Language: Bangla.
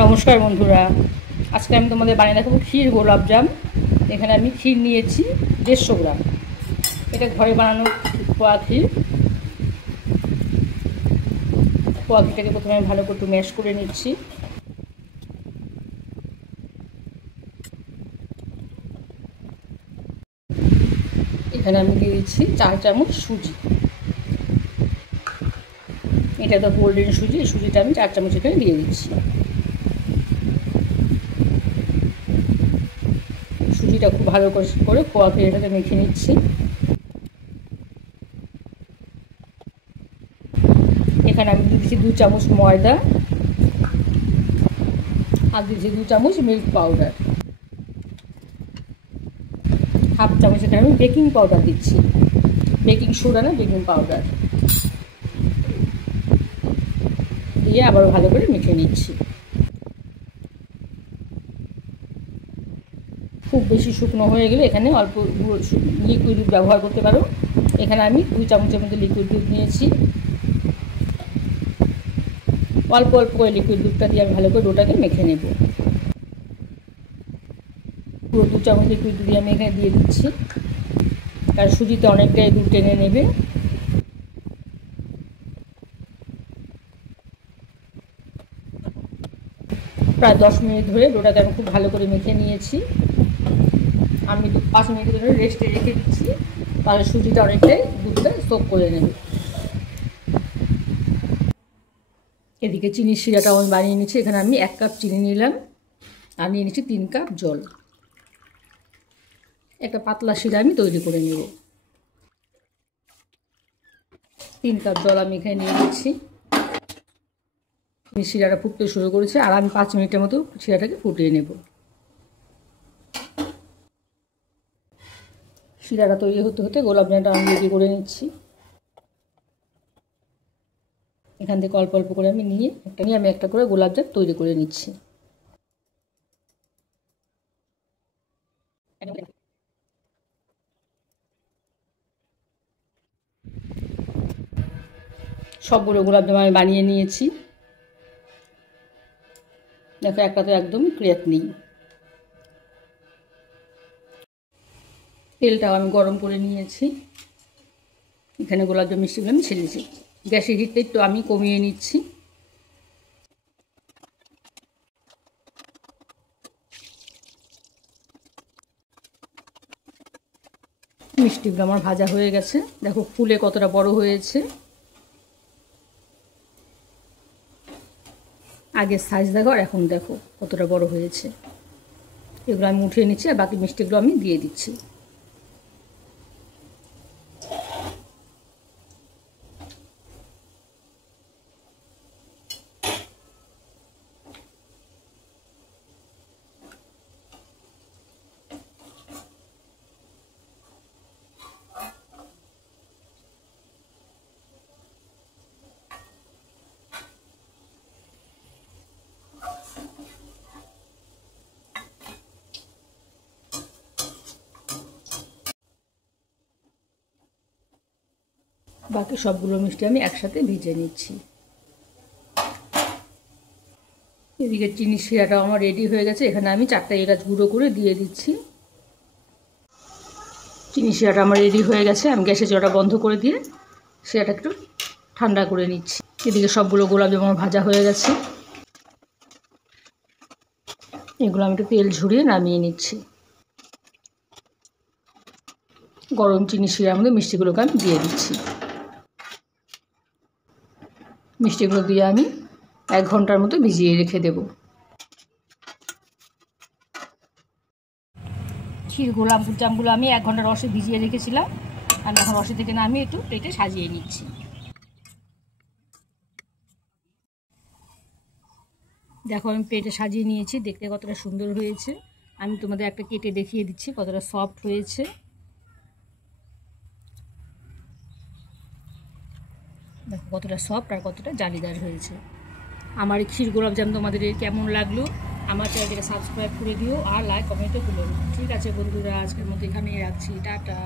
নমস্কার বন্ধুরা, আজকে আমি তোমাদের বানিয়ে দেখাবো ক্ষীর গোলাপজাম। এখানে আমি ক্ষীর নিয়েছি 150 গ্রাম। এটা ঘরে বানানো পোয়া ক্ষীর। পোয়া ক্ষীরটাকে প্রথমে আমি ভালো করে একটু ম্যাশ করে নিচ্ছি। এখানে আমি দিয়ে দিচ্ছি 4 চামচ সুজি। এটা তো গোল্ডেন সুজি, এই সুজিটা আমি 4 চামচ এখানে দিয়ে দিচ্ছি। সুজিটা খুব ভালো করে পোয়া ক্ষীরটাকে মেখে নিচ্ছি। এখানে আমি দিচ্ছি 2 চামচ ময়দা আর দিচ্ছি 2 চামচ মিল্ক পাউডার। হাফ চামচ এখানে আমি বেকিং পাউডার দিচ্ছি, বেকিং সোডা না, বেকিং পাউডার দিয়ে আবার ভালো করে মেখে নিচ্ছি। খুব বেশি শুকনো হয়ে গেলে এখানে অল্প লিকুইড দুধ ব্যবহার করতে পারো। এখানে আমি 2 চামচের মধ্যে লিকুইড দুধ নিয়েছি। অল্প অল্প করে লিকুইড দুধটা দিয়ে আমি ভালো করে ডোটাকে মেখে নেব। পুরো 2 চামচ লিকুইড দুধ আমি এখানে দিয়ে দিচ্ছি, কারণ সুজিতে অনেকটাই দুধ টেনে নেবে। প্রায় 10 মিনিট ধরে ডোটাকে আমি খুব ভালো করে মেখে নিয়েছি। আমি 5 মিনিট ধরে রেস্টে রেখে দিচ্ছি, তাহলে সুজিটা অনেকটাই দুধটা সোক করে নেবে। এদিকে চিনির শিরাটাও আমি বানিয়ে নিচ্ছি। এখানে আমি 1 কাপ চিনি নিলাম আর নিয়ে নিচ্ছি 3 কাপ জল। একটা পাতলা শিরা আমি তৈরি করে নেব। 3 কাপ জল আমি এখানে নিয়ে নিচ্ছি। শিরাটা ফুটতে শুরু করেছে আর আমি 5 মিনিটের মতো শিরাটাকে ফুটিয়ে নেব। শিরাটা তৈরি হতে হতে গোলাপজামটা আমি রেডি করে নিচ্ছি। এখান থেকে অল্প অল্প করে আমি একটা করে গোলাপজাম তৈরি করে নিচ্ছি। সবগুলো গোলাপজাম আমি বানিয়ে নিয়েছি। দেখো, একটা তো একদম ক্র্যাক নেই। তেলটাও আমি গরম করে নিয়েছি। এখানে গোলাপজাম মিষ্টিগুলো আমি ছেড়েছি। গ্যাসের হিটটা একটু আমি কমিয়ে নিচ্ছি। মিষ্টিগুলো আমার ভাজা হয়ে গেছে। দেখো ফুলে কতটা বড় হয়েছে। আগের সাইজ দেখো আর এখন দেখো কতটা বড় হয়েছে। এগুলো আমি উঠিয়ে নিচ্ছি আর বাকি মিষ্টিগুলো আমি দিয়ে দিচ্ছি। বাকি সবগুলো মিষ্টি আমি একসাথে ভিজে নিচ্ছি। এদিকে চিনি শিরাটাও আমার রেডি হয়ে গেছে। এখানে আমি 4টা এলাচ গুঁড়ো করে দিয়ে দিচ্ছি। চিনি শিরাটা আমার রেডি হয়ে গেছে। আমি গ্যাসের চুলাটা বন্ধ করে দিয়ে শিরাটা একটু ঠান্ডা করে নিচ্ছি। এদিকে সবগুলো গোলাপজাম আমার ভাজা হয়ে গেছে। এগুলো আমি একটু তেল ঝরিয়ে নামিয়ে নিচ্ছি। গরম চিনি শিরার মধ্যে মিষ্টিগুলোকে আমি দিয়ে দিচ্ছি। মিষ্টিগুলো দিয়ে আমি 1 ঘন্টার মতো ভিজিয়ে রেখে দেব। ক্ষীর গোলাপজামগুলো আমি 1 ঘন্টা রসে ভিজিয়ে রেখেছিলাম। আমি এখন রসে থেকে নামিয়ে একটু প্লেটে সাজিয়ে নিচ্ছি। দেখো আমি প্লেটে সাজিয়ে নিয়েছি, দেখতে কতটা সুন্দর হয়েছে। আমি তোমাদের একটা কেটে দেখিয়ে দিচ্ছি কতটা সফট হয়েছে। দেখো কতটা সফট আর কতটা জালিদার হয়েছে। আমার এই ক্ষীর গোলাপজাম তোমাদের কেমন লাগলো আমার চ্যানেলটাকে সাবস্ক্রাইব করে দিও আর লাইক কমেন্টও করে দিও। ঠিক আছে বন্ধুরা, আজকের মতো এখানেই রাখছি। টাটা।